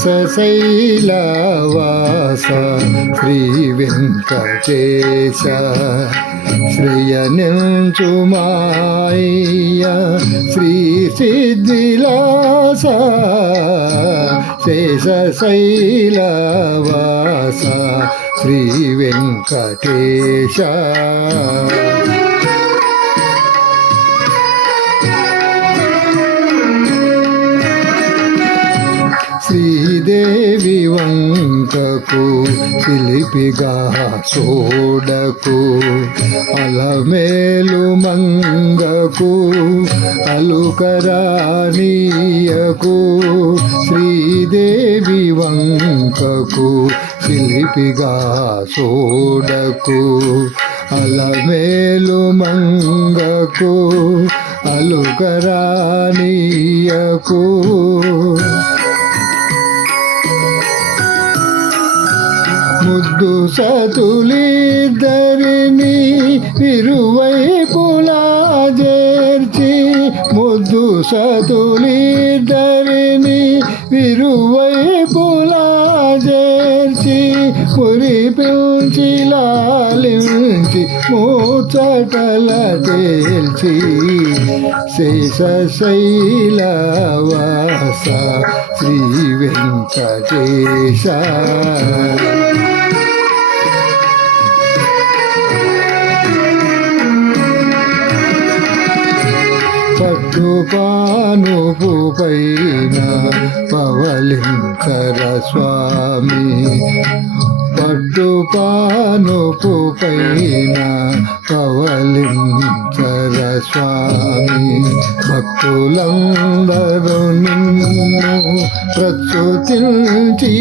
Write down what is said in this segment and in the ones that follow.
శేషశైలవాస శ్రీ వెంకటేశ శ్రేయనించుమాయ శ్రీ సిద్ధిలాస శేషశైలవాస శ్రీ వెంకటేశ శ్రీదేవి వంకకు శిల్పిగా సోడకు అలమేలు మంగకు అలుకరానీయకు శ్రీదేవి వంకకు శిల్పిగా సోడకు అలమేలు మంగకు అలుకరానీయకు ముద్దు సతులిద్దరిని ఇరువైపులా చేర్చి ముద్దు సతులిద్దరిని ఇరువైపులా చేర్చి మురిపించి లాలించి మోచటల తేల్చి శేషశైలవాస శ్రీ వెంకటేశ పట్టుపానుపు పైన పవలింకర స్వామి పట్టుపానుపు పైన పవలింకర స్వామి భక్తులందరూ నిన్ను ప్రస్తుతించి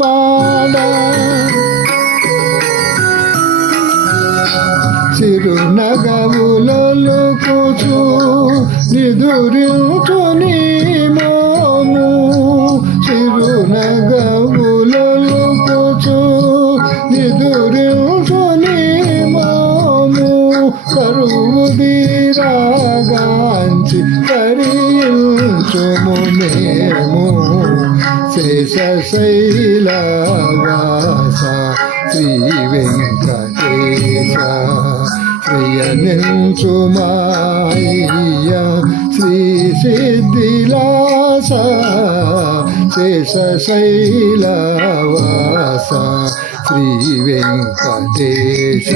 పాడ చిరునగవులొలుకుచు నిదురించు నీ మోము చిరునగవులొలుకుచు నిదురించు నీ మోము కరువు దీరాగాంచి కరించుము మేము శేషశైలవాస శ్రీ వెంకటేశ శ్రేయనించుమాయ శ్రీ సిద్ధిలాస శేషశైలవాస శ్రీ వెంకటేశ